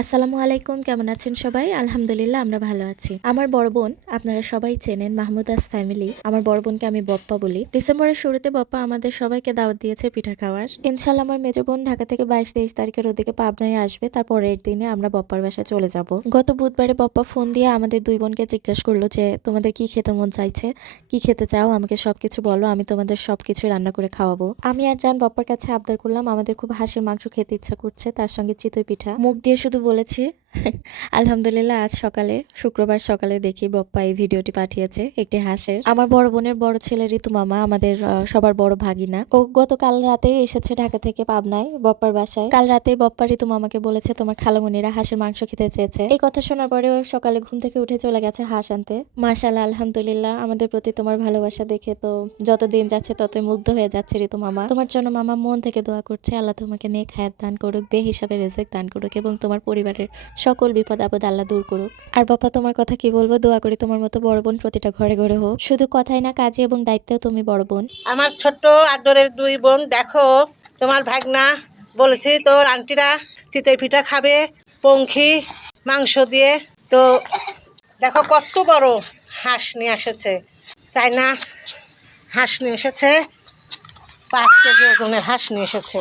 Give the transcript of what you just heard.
আসসালামু আলাইকুম, কেমন আছেন সবাই? আলহামদুলিল্লাহ আমরা ভালো আছি। আমার বড় বোন আপনারা সবাই চেনেন, মাহমুদাস ফ্যামিলি। আমার বড় বোনকে আমি বপ্পা বলি। ডিসেম্বরের শুরুতে বপ্পা আমাদের সবাইকে দাওয়াত দিয়েছে পিঠা খাওয়ার। ইনশাল্লাহ আমার মেজো বোন ঢাকা থেকে 22-23 তারিখের ওদিকে পাবনায় আসবে, তারপরের দিনে আমরা বপ্পার বাসায় চলে যাব। গত বুধবারে বপ্পা ফোন দিয়ে আমাদের দুই বোনকে জিজ্ঞেস করলো যে তোমাদের কি খেতে মন চাইছে, কি খেতে চাও, আমাকে সবকিছু বলো, আমি তোমাদের সবকিছু রান্না করে খাওয়াবো। আমি আর জান বপ্পার কাছে আবদার করলাম আমাদের খুব হাঁসের মাংস খেতে ইচ্ছা করছে, তার সঙ্গে চিতই পিঠা। মুখ দিয়ে শুধু বলেছি আলহামদুলিল্লাহ আজ সকালে শুক্রবার সকালে দেখি বপ্পা এই ভিডিওটি পাঠিয়েছে একটি হাঁসের। আমার বড় বোনের বড় ছেলে ঋতু মামা, আমাদের সবার বড় ভাগিনা, ও গতকাল রাতে এসেছে ঢাকা থেকে পাবনায় বপ্পার বাসায়। কাল রাতে বপ্পা ঋতু মামাকে বলেছে তোমার খালামণিরা হাঁসের মাংস খেতে চেয়েছে। এই কথা শোনার পরে ও সকালে ঘুম থেকে উঠে চলে গেছে হাঁস আনতে। মাশাআল্লাহ, আলহামদুলিল্লাহ আমাদের প্রতি তোমার ভালোবাসা দেখে তো যত দিন যাচ্ছে ততই মুগ্ধ হয়ে যাচ্ছে ঋতু মামা। তোমার জন্য মামা মন থেকে দোয়া করছে, আল্লাহ তোমাকে নেক হায়াত দান করুক, বে হিসাবে রেজেক দান করুক এবং তোমার পরিবারের সকল বিপদ আপদ আল্লাহ দূর করুক। আর বাবা তোমার কথা কি বলবো, দোয়া করি তোমার মতো বড় বোন প্রতিটা ঘরে ঘরে হোক, শুধু কথাই না কাজে এবং দায়িত্বেও তুমি বড় বোন। আমার ছোট্ট আদরের দুই বোন, দেখো তোমার ভাগনা বলেছি তোর আন্টিরা চিতই পিঠা খাবে পঙ্খি মাংস দিয়ে। তো দেখো কত বড় হাঁস নিয়ে এসেছে, চাইনা হাঁস নিয়ে এসেছে, 5 কেজি ওজনের হাঁস নিয়ে এসেছে।